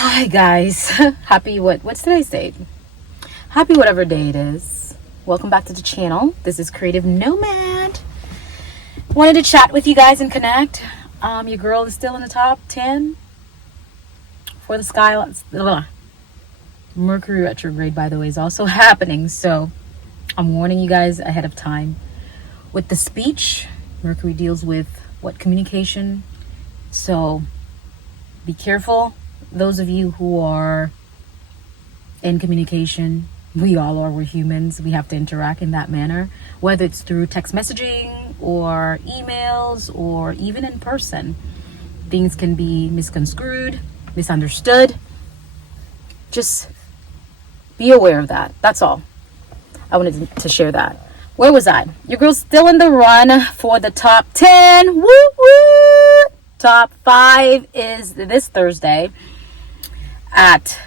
Hi guys. Happy what's today's date? Happy whatever day it is. Welcome back to the channel. This is Creative Nomad. Wanted to chat with you guys and connect. Your girl is still in the top 10 for the sky. Mercury retrograde, by the way, is also happening, so I'm warning you guys ahead of time. With the speech, Mercury deals with communication, so be careful. Those of you who are in communication, we all are, we're humans. We have to interact in that manner, whether it's through text messaging or emails or even in person. Things can be misconstrued, misunderstood. Just be aware of that. That's all. I wanted to share that. Where was I? Your girl's still in the run for the top 10. Woo woo! Top 5 is this Thursday at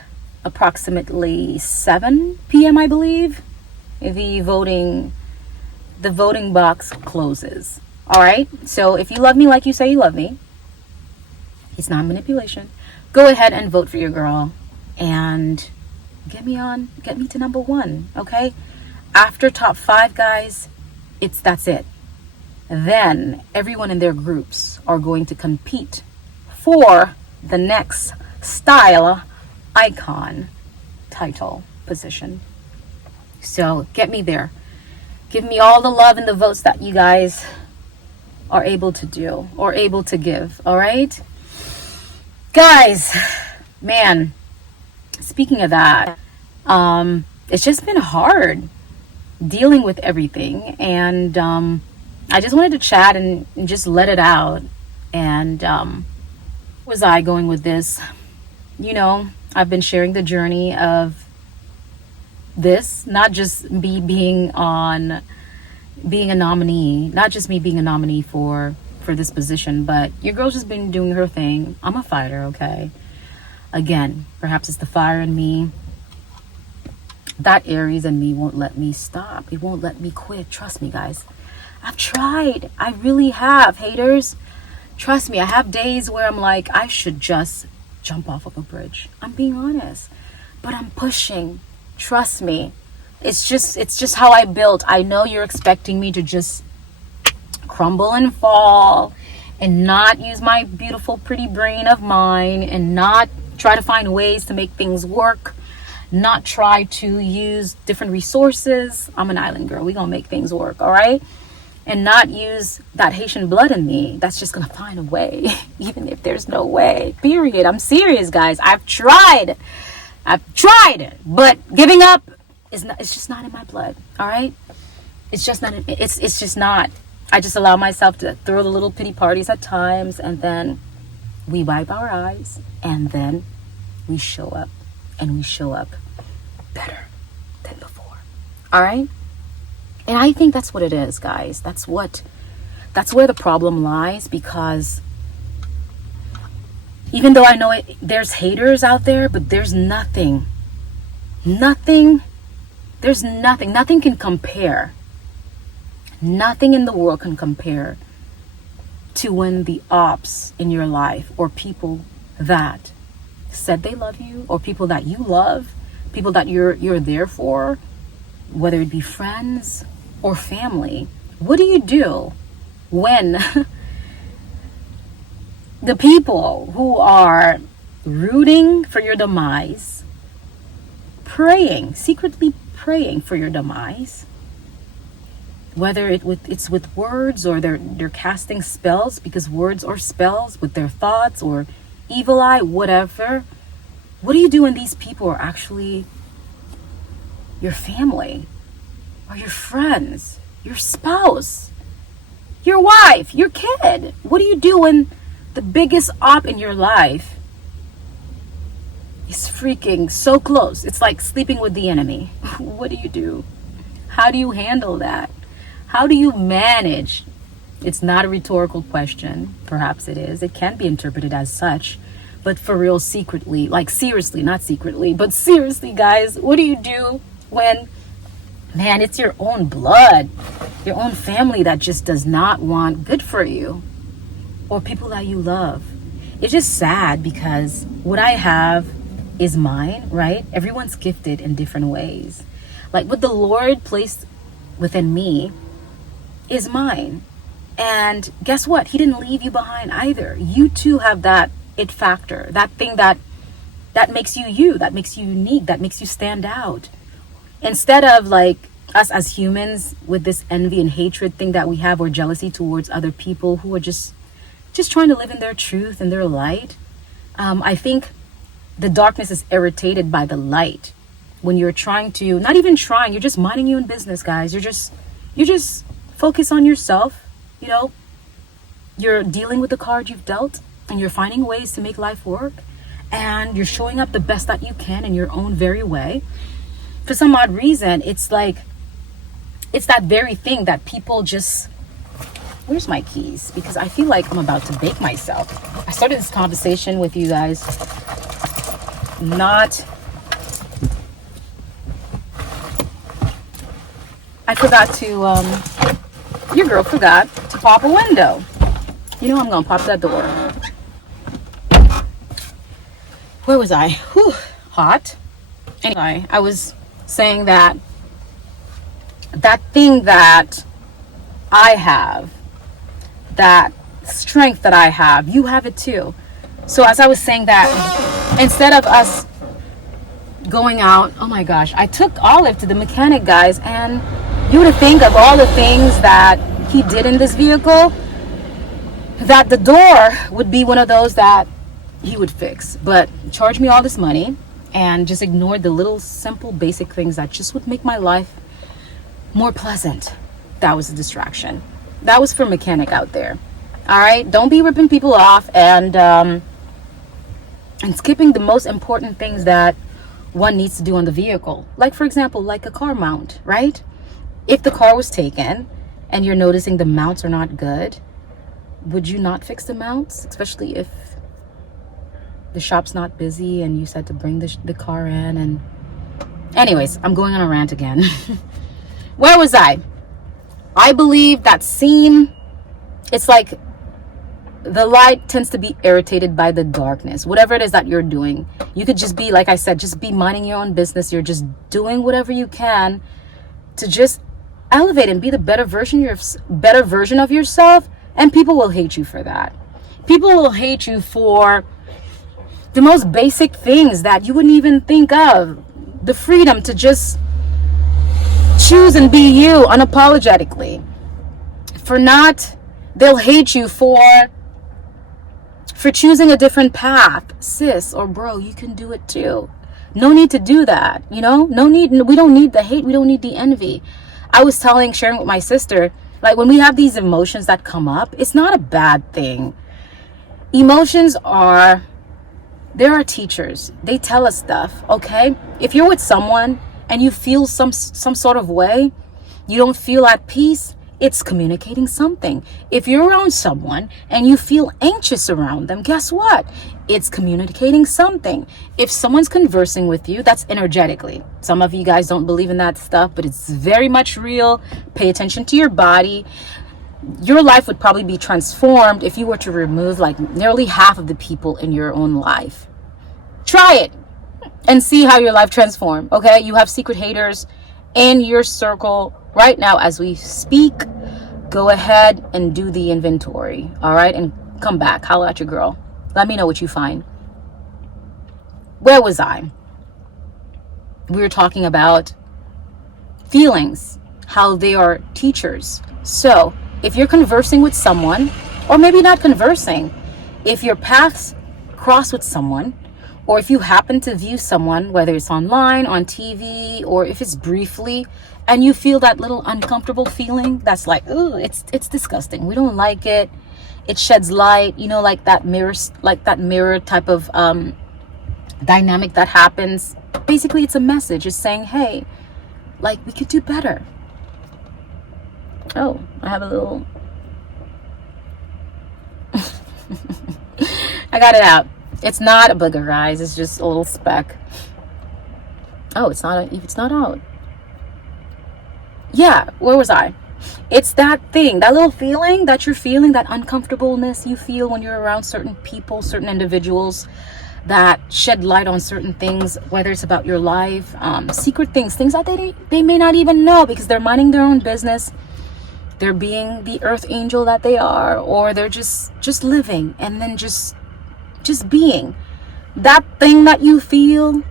approximately 7 p.m. I believe. The voting box closes. All right. So if you love me like you say you love me, it's not manipulation. Go ahead and vote for your girl and get me to number 1. Okay. After top 5, guys, that's it. Then everyone in their groups are going to compete for the next style icon title position. So get me there. Give me all the love and the votes that you guys are able to do or able to give. All right, guys, man, speaking of that, it's just been hard dealing with everything, and I just wanted to chat and just let it out. And was I going with this? You know, I've been sharing the journey of this, not just me being a nominee, not just me being a nominee for this position, but your girl's just been doing her thing. I'm a fighter, okay? Again, perhaps it's the fire in me. That Aries in me won't let me stop. It won't let me quit. Trust me, guys. I've tried. I really have. Haters, trust me. I have days where I'm like, I should just jump off of a bridge. I'm being honest. But I'm pushing. Trust me. It's just how I built. I know you're expecting me to just crumble and fall and not use my beautiful, pretty brain of mine and not try to find ways to make things work. Not try to use different resources. I'm an island girl. We're going to make things work, all right? And not use that Haitian blood in me. That's just going to find a way, even if there's no way, period. I'm serious, guys. I've tried, but giving up it's just not in my blood, all right? It's just not, it's just not. I just allow myself to throw the little pity parties at times, and then we wipe our eyes, and then we show up. And we show up better than before. All right? And I think that's what it is, guys. That's where the problem lies, because even though I know there's haters out there, but there's nothing can compare. Nothing in the world can compare to when the ops in your life, or people that said they love you, or people that you love, people that you're there for, whether it be friends or family. What do you do when the people who are rooting for your demise, secretly praying for your demise, whether it's with words, or they're casting spells, because words are spells, with their thoughts or evil eye, whatever. What do you do when these people are actually your family, or your friends, your spouse, your wife, your kid? What do you do when the biggest op in your life is freaking so close? It's like sleeping with the enemy. What do you do? How do you handle that? How do you manage? It's not a rhetorical question. Perhaps it is. It can be interpreted as such. But for real, secretly, like seriously, not secretly, but seriously, guys, what do you do when, man, it's your own blood, your own family that just does not want good for you, or people that you love? It's just sad, because what I have is mine, right? Everyone's gifted in different ways. Like what the Lord placed within me is mine. And guess what? He didn't leave you behind either. You too have that it factor, that thing that makes you you, that makes you unique, that makes you stand out. Instead of like us as humans with this envy and hatred thing that we have, or jealousy towards other people who are just trying to live in their truth and their light. I think the darkness is irritated by the light. When you're trying to, not even trying, you're just minding your own business, guys. You're just focus on yourself. You know, you're dealing with the card you've dealt, and you're finding ways to make life work, and you're showing up the best that you can in your own very way. For some odd reason, it's like, it's that very thing that people just, where's my keys? Because I feel like I'm about to bake myself. I started this conversation with you guys, I forgot to, your girl forgot to pop a window. You know I'm gonna pop that door. Where was I? Whew, hot. Anyway, I was saying that thing that I have, that strength that I have, you have it too. So as I was saying that, instead of us going out, oh my gosh, I took Olive to the mechanic, guys, and you would think of all the things that he did in this vehicle, that the door would be one of those that he would fix, but charge me all this money and just ignored the little simple basic things that just would make my life more pleasant. That was a distraction. That was for mechanic out there. All right, don't be ripping people off and skipping the most important things that one needs to do on the vehicle. Like for example, like a car mount, right? If the car was taken and you're noticing the mounts are not good, would you not fix the mounts? Especially if the shop's not busy and you said to bring the car in. And anyways, I'm going on a rant again. Where was I? I believe that scene, it's like the light tends to be irritated by the darkness. Whatever it is that you're doing, you could just be, like I said, just be minding your own business. You're just doing whatever you can to just elevate and be the better version of yourself, and people will hate you for that. People will hate you for the most basic things that you wouldn't even think of. The freedom to just choose and be you unapologetically. They'll hate you for choosing a different path. Sis or bro, you can do it too. No need to do that, you know? We don't need the hate, we don't need the envy. I was sharing with my sister, like when we have these emotions that come up, it's not a bad thing. Emotions are teachers. They tell us stuff, okay? If you're with someone and you feel some sort of way, you don't feel at peace, it's communicating something. If you're around someone and you feel anxious around them, guess what? It's communicating something. If someone's conversing with you, that's energetically. Some of you guys don't believe in that stuff, but it's very much real. Pay attention to your body. Your life would probably be transformed if you were to remove like nearly half of the people in your own life. Try it and see how your life transforms, okay? You have secret haters in your circle right now as we speak. Go ahead and do the inventory, all right? And come back, holla at your girl. Let me know what you find. Where was I? We were talking about feelings, how they are teachers. So if you're conversing with someone, or maybe not conversing, if your paths cross with someone, or if you happen to view someone, whether it's online, on TV, or if it's briefly, and you feel that little uncomfortable feeling, that's like, ooh, it's disgusting. We don't like it. It sheds light, you know, like that mirror type of dynamic that happens. Basically, it's a message. It's saying, hey, like we could do better. Oh, I have a little. I got it out. It's not a booger, guys. It's just a little speck. Oh, it's not out. Yeah, where was I? It's that thing, that little feeling that you're feeling, that uncomfortableness you feel when you're around certain people, certain individuals. that shed light on certain things, whether it's about your life, secret things that they may not even know, because they're minding their own business. They're being the earth angel that they are, or they're just living, and then just being. That thing that you feel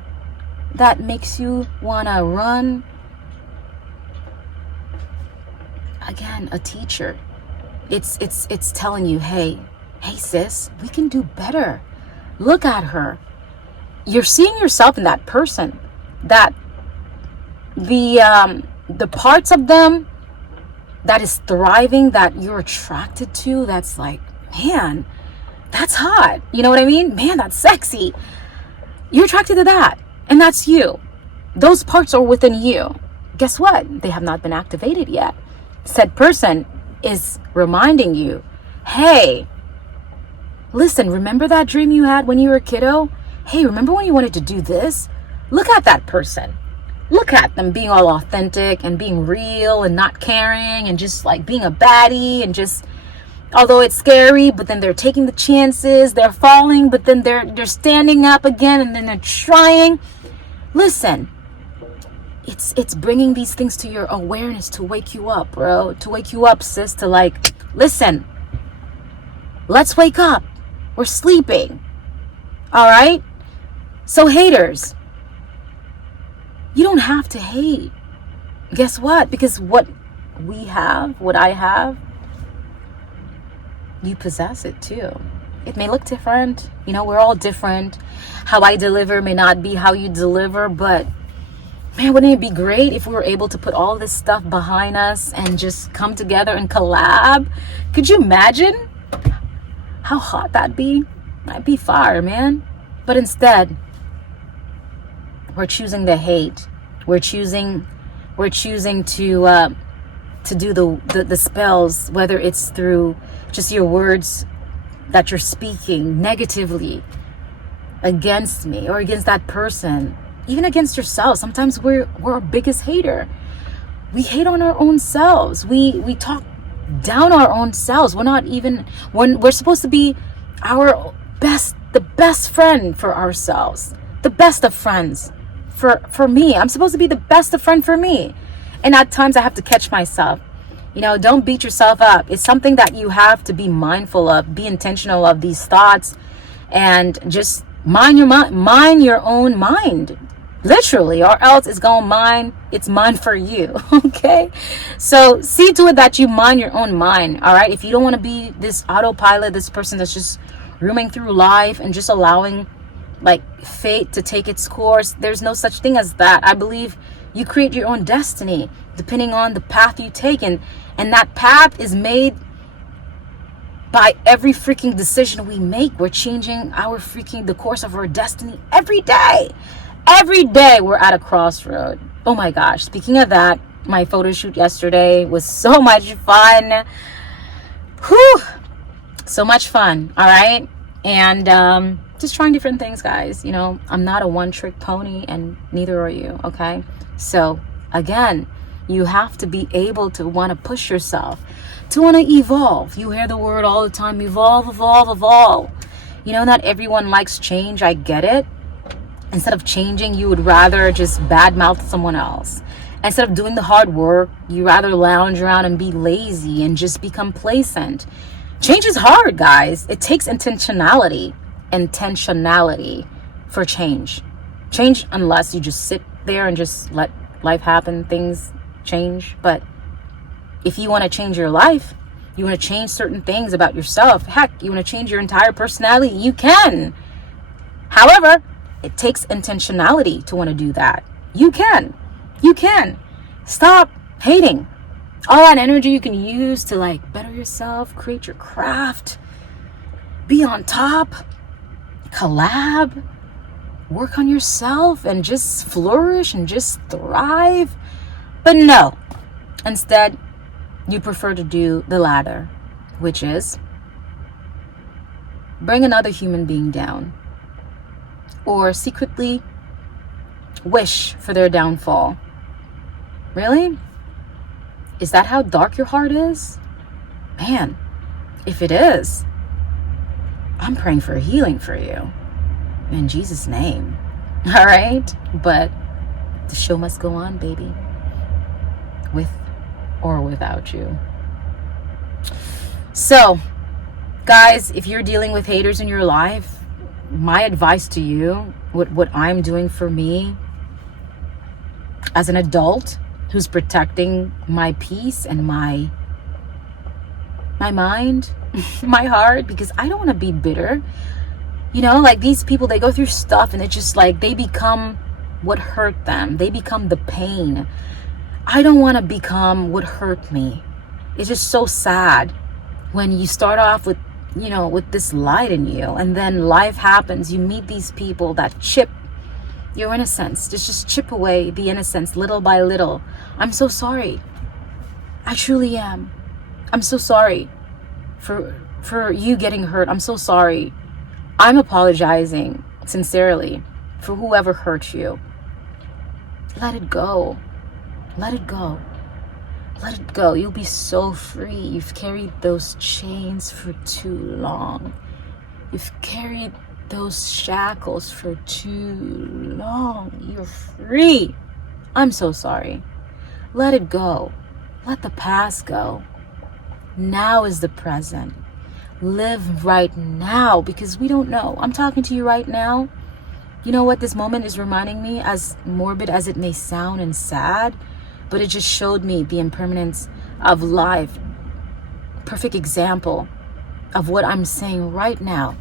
that makes you wanna run. Again, a teacher. It's telling you, hey sis, we can do better. Look at her. You're seeing yourself in that person. That the parts of them that is thriving, that you're attracted to, that's like, man, that's hot. You know what I mean? Man, that's sexy. You're attracted to that. And that's you. Those parts are within you. Guess what? They have not been activated yet. Said person is reminding you, hey, listen, remember that dream you had when you were a kiddo? Hey, remember when you wanted to do this? Look at that person. Look at them being all authentic and being real and not caring and just like being a baddie, and just, although it's scary, but then they're taking the chances, they're falling, but then they're standing up again, and then they're trying. Listen, it's bringing these things to your awareness to wake you up, bro. To wake you up, sis, to like, listen, let's wake up. We're sleeping. All right? So haters, you don't have to hate. Guess what? Because what I have, you possess it too. It may look different. You know, we're all different. How I deliver may not be how you deliver, but man, wouldn't it be great if we were able to put all this stuff behind us and just come together and collab? Could you imagine how hot that'd be? That'd be fire, man. But instead, we're choosing to hate. We're choosing to do the spells, whether it's through just your words that you're speaking negatively against me or against that person, even against yourself. Sometimes we're our biggest hater. We hate on our own selves. We talk down our own selves. We're not even, when we're supposed to be the best friend for ourselves, the best of friends. For me, I'm supposed to be the best of friend for me. And at times I have to catch myself. You know, don't beat yourself up. It's something that you have to be mindful of, be intentional of these thoughts, and just mind your own mind, literally, or else it's mine for you. Okay, so see to it that you mind your own mind. All right, if you don't want to be this autopilot, this person that's just roaming through life and just allowing like fate to take its course, there's no such thing as that. I believe you create your own destiny depending on the path you take, and that path is made by every freaking decision we make. We're changing the course of our destiny every day. Every day we're at a crossroad. Oh my gosh, speaking of that, my photo shoot yesterday was so much fun. Whew, so much fun. All right, and just trying different things, guys. You know, I'm not a one-trick pony, and neither are you. Okay, so again, you have to be able to want to push yourself, to want to evolve. You hear the word all the time, evolve. You know, not everyone likes change. I get it. Instead of changing, you would rather just badmouth someone else. Instead of doing the hard work, you rather lounge around and be lazy and just be complacent. Change is hard, guys. It takes intentionality for change. Unless you just sit there and just let life happen, things change. But if you want to change your life, you want to change certain things about yourself, heck, you want to change your entire personality, you can. However, it takes intentionality to want to do that. You can stop hating. All that energy you can use to like better yourself, create your craft, be on top, collab, work on yourself, and just flourish and just thrive. But no, instead you prefer to do the latter, which is bring another human being down, or secretly wish for their downfall. Really? Is that how dark your heart is? Man, if it is, I'm praying for healing for you. in Jesus' name. All right? But the show must go on, baby. With or without you. So, guys, if you're dealing with haters in your life, my advice to you, what I'm doing for me as an adult who's protecting my peace and my mind, my heart, because I don't want to be bitter. You know, like these people, they go through stuff and it's just like they become what hurt them. They become the pain. I don't want to become what hurt me. It's just so sad when you start off with, you know, with this light in you, and then life happens. You meet these people that chip your innocence, just chip away the innocence little by little. I'm so sorry. I truly am. I'm so sorry for you getting hurt. I'm so sorry. I'm apologizing sincerely for whoever hurt you. Let it go. Let it go. Let it go. You'll be so free. You've carried those chains for too long. You've carried those shackles for too long. You're free. I'm so sorry. Let it go. Let the past go. Now is the present. Live right now, because we don't know. I'm talking to you right now. You know what this moment is reminding me, as morbid as it may sound and sad, but it just showed me the impermanence of life. Perfect example of what I'm saying right now,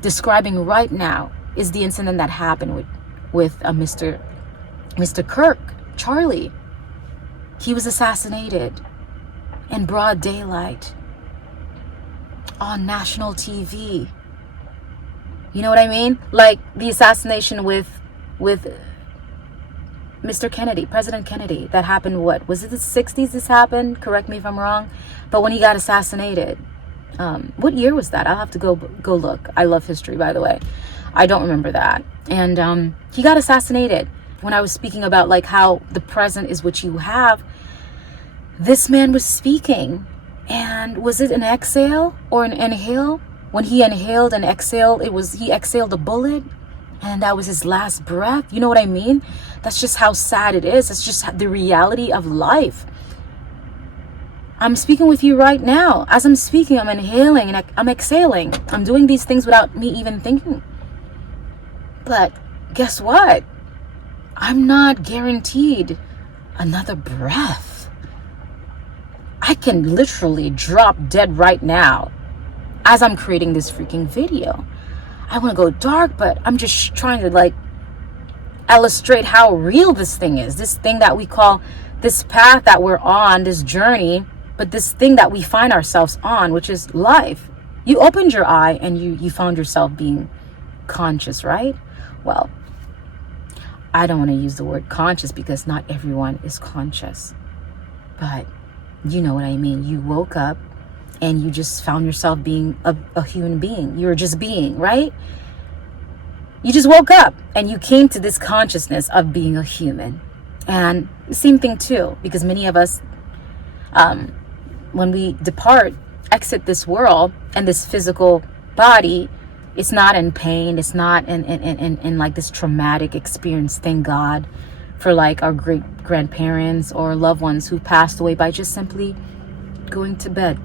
describing right now, is the incident that happened with Mr. Kirk, Charlie. He was assassinated in broad daylight on national TV. You know what I mean? Like the assassination with Mr. Kennedy, President Kennedy, that happened, what was it, the 60s this happened? Correct me if I'm wrong. But when he got assassinated, what year was that? I'll have to go look. I love history, by the way. I don't remember that. And he got assassinated. When I was speaking about like how the present is what you have, this man was speaking, and was it an exhale or an inhale? When he inhaled and exhaled, he exhaled a bullet, and that was his last breath. You know what I mean? That's just how sad it is. It's just the reality of life. I'm speaking with you right now. As I'm speaking, I'm inhaling and I'm exhaling. I'm doing these things without me even thinking. But guess what? I'm not guaranteed another breath. I can literally drop dead right now as I'm creating this freaking video. I want to go dark, but I'm just trying to like illustrate how real this thing is. This thing that we call, this path that we're on, this journey, but this thing that we find ourselves on, which is life. You opened your eye and you found yourself being conscious, right? Well, I don't want to use the word conscious because not everyone is conscious. But you know what I mean. You woke up and you just found yourself being a human being. You were just being, right? You just woke up and you came to this consciousness of being a human. And same thing too, because many of us, when we exit this world and this physical body, it's not in pain. It's not in like this traumatic experience. Thank God for like our great grandparents or loved ones who passed away by just simply going to bed,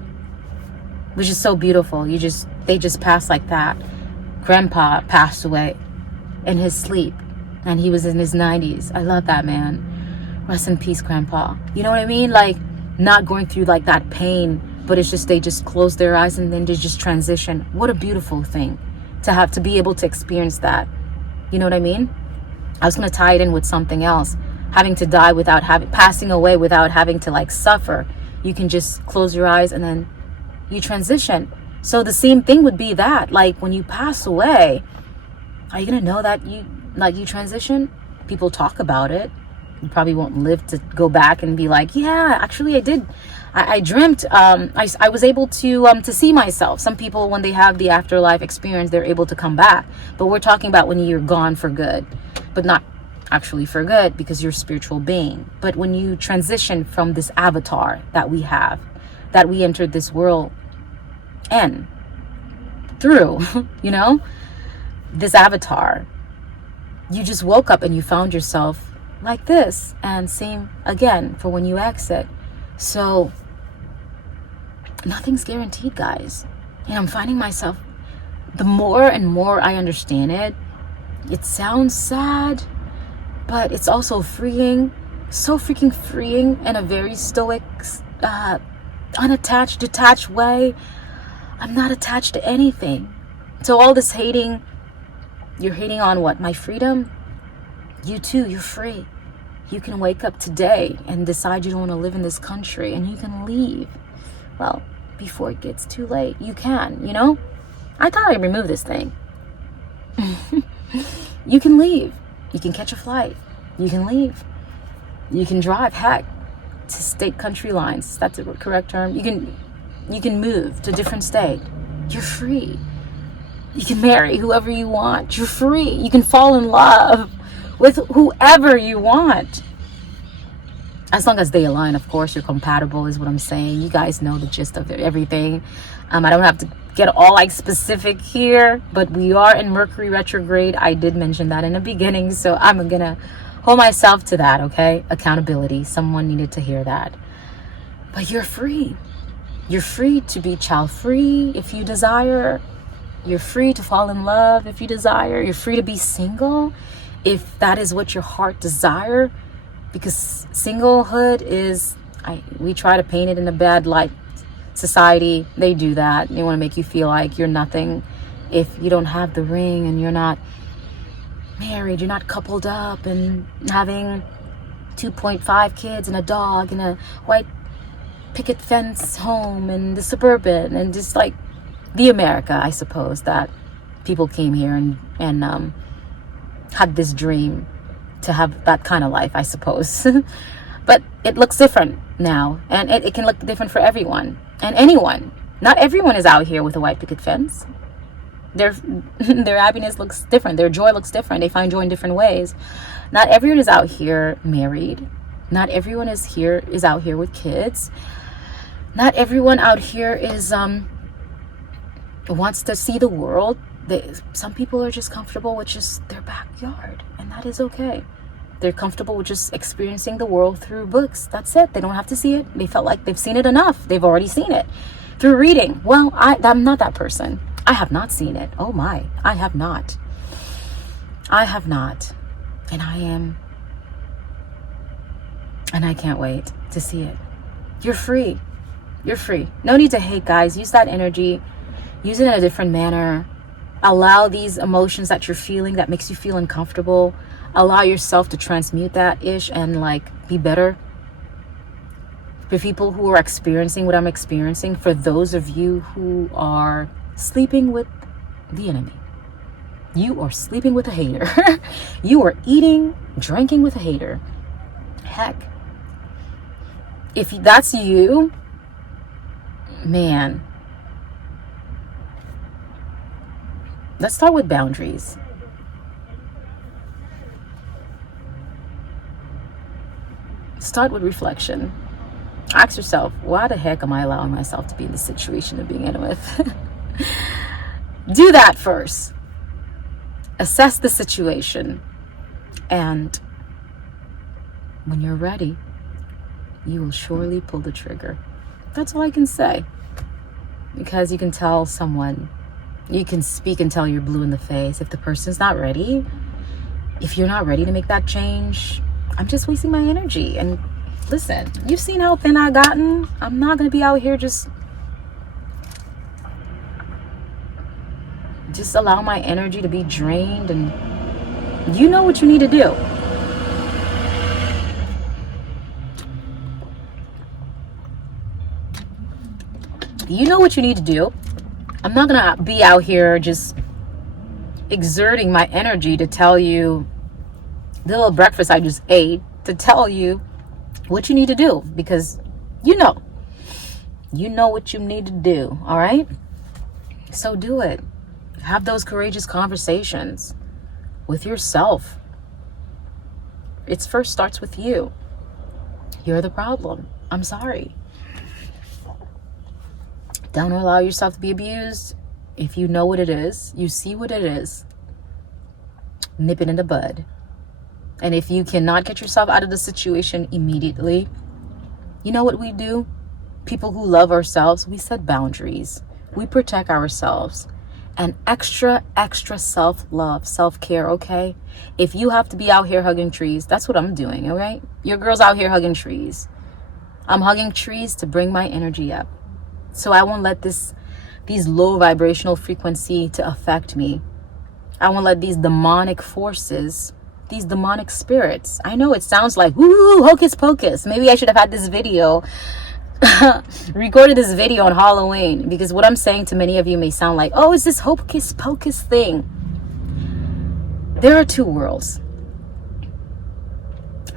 which is so beautiful. They just passed like that. Grandpa passed away in his sleep and he was in his 90s. I love that, man. Rest in peace, Grandpa. You know what I mean? Like not going through like that pain, but it's just they just close their eyes and then they just transition. What a beautiful thing to be able to experience that. You know what I mean? I was going to tie it in with something else. Having to die without passing away without having to like suffer. You can just close your eyes and then you transition. So the same thing would be that, like when you pass away, are you going to know that you transition? People talk about it. You probably won't live to go back and be like, yeah, actually I did. I dreamt, I was able to see myself. Some people, when they have the afterlife experience, they're able to come back. But we're talking about when you're gone for good, but not actually for good because you're a spiritual being. But when you transition from this avatar that we have, that we entered this world through, you know, this avatar. You just woke up and you found yourself like this, and same again for when you exit. So nothing's guaranteed, guys. And I'm finding myself, the more and more I understand it, it sounds sad, but it's also freeing, so freaking freeing, in a very stoic, unattached, detached way. I'm not attached to anything. So all this hating, you're hating on what? My freedom? You too, you're free. You can wake up today and decide you don't want to live in this country, and you can leave. Well, before it gets too late, you can, you know? I thought I'd remove this thing. You can leave. You can catch a flight. You can leave. You can drive, heck, to state country lines. That's the correct term. You can move to a different state. You're free. You can marry whoever you want. You're free. You can fall in love with whoever you want. As long as they align, of course, you're compatible is what I'm saying. You guys know the gist of everything. I don't have to get all like specific here, but we are in Mercury retrograde. I did mention that in the beginning, so I'm gonna hold myself to that, okay? Accountability. Someone needed to hear that. But you're free. You're free to be child free if you desire. You're free to fall in love if you desire. You're free to be single if that is what your heart desire. Because singlehood is, we try to paint it in a bad light. Society, they do that. They want to make you feel like you're nothing if you don't have the ring and you're not married, you're not coupled up and having 2.5 kids and a dog and a white picket fence home and the suburban and just like the America, I suppose, that people came here and had this dream to have that kind of life, I suppose. But it looks different now, and it can look different for everyone and anyone. Not everyone is out here with a white picket fence. Their happiness looks different. Their joy looks different. They find joy in different ways. Not everyone is out here married. Not everyone is out here with kids. Not everyone out here is wants to see the world. Some people are just comfortable with just their backyard, and that is okay. They're comfortable with just experiencing the world through books. That's it. They don't have to see it. They felt like they've seen it enough. They've already seen it. Through reading. Well, I'm not that person. I have not seen it. Oh my, I have not. I have not. And I can't wait to see it. You're free. You're free. No need to hate, guys. Use that energy. Use it in a different manner. Allow these emotions that you're feeling that makes you feel uncomfortable. Allow yourself to transmute that and like be better. For people who are experiencing what I'm experiencing, for those of you who are sleeping with the enemy, you are sleeping with a hater. You are eating, drinking with a hater. Heck, if that's you, man, let's start with boundaries. Start with reflection. Ask yourself, why the heck am I allowing myself to be in this situation to begin with? Do that first. Assess the situation. And when you're ready, you will surely pull the trigger. That's all I can say. Because you can tell someone, you can speak until you're blue in the face. If the person's not ready, if you're not ready to make that change, I'm just wasting my energy. And listen, you've seen how thin I've gotten. I'm not going to be out here just allow my energy to be drained. And you know what you need to do. You know what you need to do. I'm not going to be out here just exerting my energy to tell you the little breakfast I just ate, to tell you what you need to do, because you know what you need to do. All right, so do it. Have those courageous conversations with yourself. It first starts with you. You're the problem. I'm sorry. Don't allow yourself to be abused. If you know what it is, you see what it is, Nip it in the bud. And if you cannot get yourself out of the situation immediately, you know what we do? People who love ourselves, we set boundaries. We protect ourselves. And extra self-love, self-care, okay? If you have to be out here hugging trees, that's what I'm doing, all right? Your girl's out here hugging trees. I'm hugging trees to bring my energy up. So I won't let these low vibrational frequency to affect me. I won't let these demonic forces, these demonic spirits. I know it sounds like, woo, hocus pocus. Maybe I should have had this video, recorded this video on Halloween, because what I'm saying to many of you may sound like, oh, is this hocus pocus thing? There are two worlds.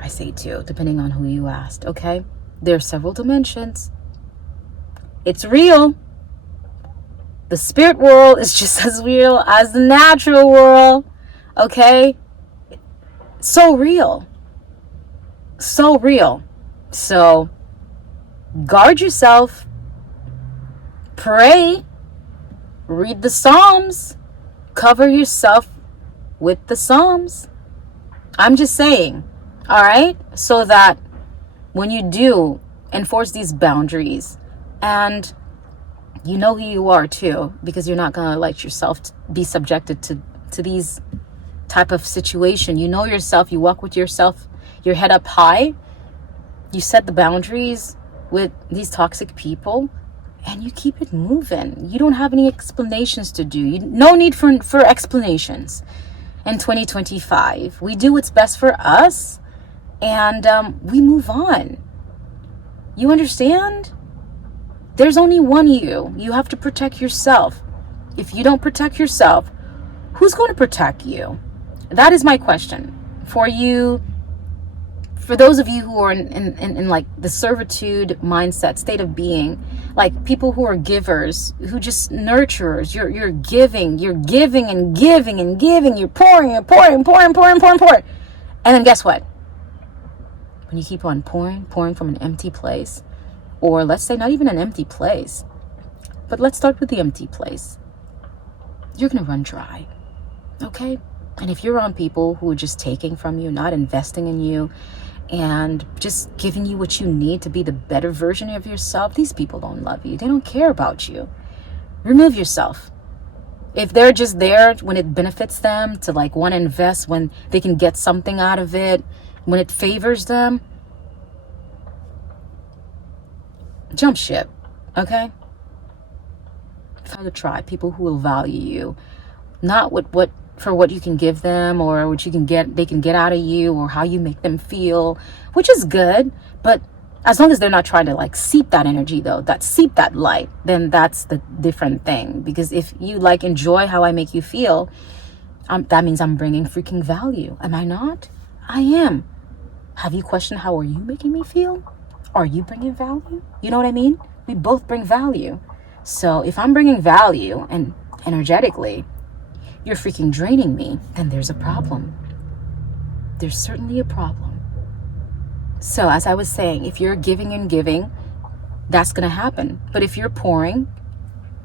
I say two, depending on who you asked, okay? There are several dimensions. It's real. The spirit world is just as real as the natural world, okay? So real. So real. So guard yourself. Pray. Read the Psalms. Cover yourself with the Psalms. I'm just saying, all right? So that when you do enforce these boundaries, and you know who you are too, because you're not going to let yourself be subjected to these type of situation. You know yourself, you walk with yourself, your head up high, you set the boundaries with these toxic people, and you keep it moving. You don't have any explanations to do. No need for explanations. In 2025, we do what's best for us, and we move on. You understand? There's only one you. You have to protect yourself. If you don't protect yourself, who's going to protect you? That is my question for you. For those of you who are in like the servitude mindset, state of being, like people who are givers, who just nurturers, you're giving and giving and giving, you're pouring. And then guess what? When you keep on pouring from an empty place, or let's say not even an empty place, but let's start with the empty place, you're going to run dry, okay? And if you're around people who are just taking from you, not investing in you, and just giving you what you need to be the better version of yourself, these people don't love you. They don't care about you. Remove yourself. If they're just there when it benefits them to like want to invest, when they can get something out of it, when it favors them, jump ship, okay? Find a tribe, people who will value you, not for what you can give them or what they can get out of you, or how you make them feel, which is good, but as long as they're not trying to like seep that energy though, seep that light, then that's the different thing. Because if you like enjoy how I make you feel, that means I'm bringing freaking value. Am I not? I am. Have you questioned how are you making me feel? Are you bringing value? You know what I mean? We both bring value. So if I'm bringing value and energetically, you're freaking draining me, then there's a problem. There's certainly a problem. So as I was saying, if you're giving and giving, that's going to happen. But if you're pouring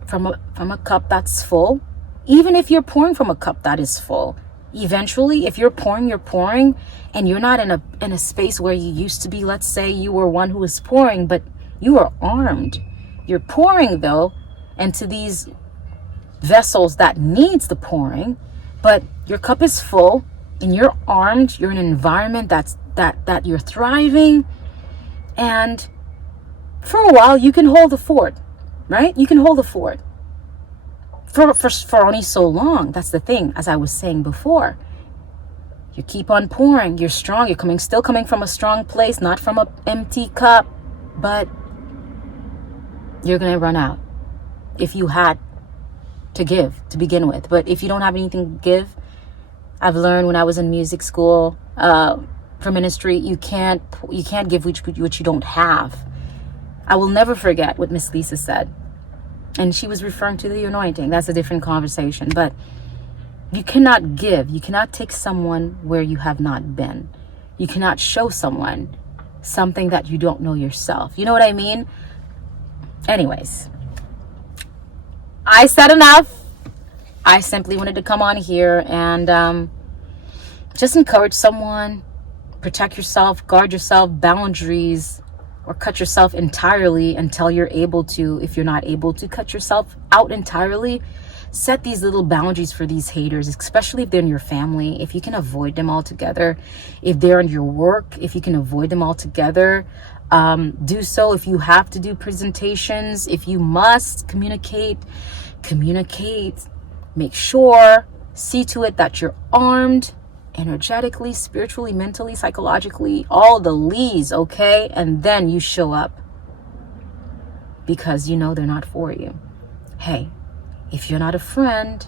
from a cup that's full, even if you're pouring from a cup that is full, eventually, if you're pouring, and you're not in a space where you used to be. Let's say you were one who was pouring, but you are armed. You're pouring though into these vessels that needs the pouring, but your cup is full and you're armed. You're in an environment that you're thriving, and for a while you can hold the fort, right? You can hold the fort for only so long. That's the thing, as I was saying before. You keep on pouring, you're strong, you're still coming from a strong place, not from an empty cup, but you're gonna run out if you had to give to begin with. But if you don't have anything to give, I've learned when I was in music school for ministry, you can't give what you don't have. I will never forget what Miss Lisa said, and she was referring to the anointing. That's a different conversation, but you cannot give. You cannot take someone where you have not been. You cannot show someone something that you don't know yourself. You know what I mean? Anyways, I said enough. I simply wanted to come on here and just encourage someone, protect yourself, guard yourself, boundaries, or cut yourself entirely until you're able to. If you're not able to cut yourself out entirely, set these little boundaries for these haters, especially if they're in your family. If you can avoid them altogether, if they're in your work, if you can avoid them altogether, do so. If you have to do presentations, if you must communicate, make sure, see to it that you're armed energetically, spiritually, mentally, psychologically, all the leads, okay? And then you show up because you know they're not for you. Hey, if you're not a friend,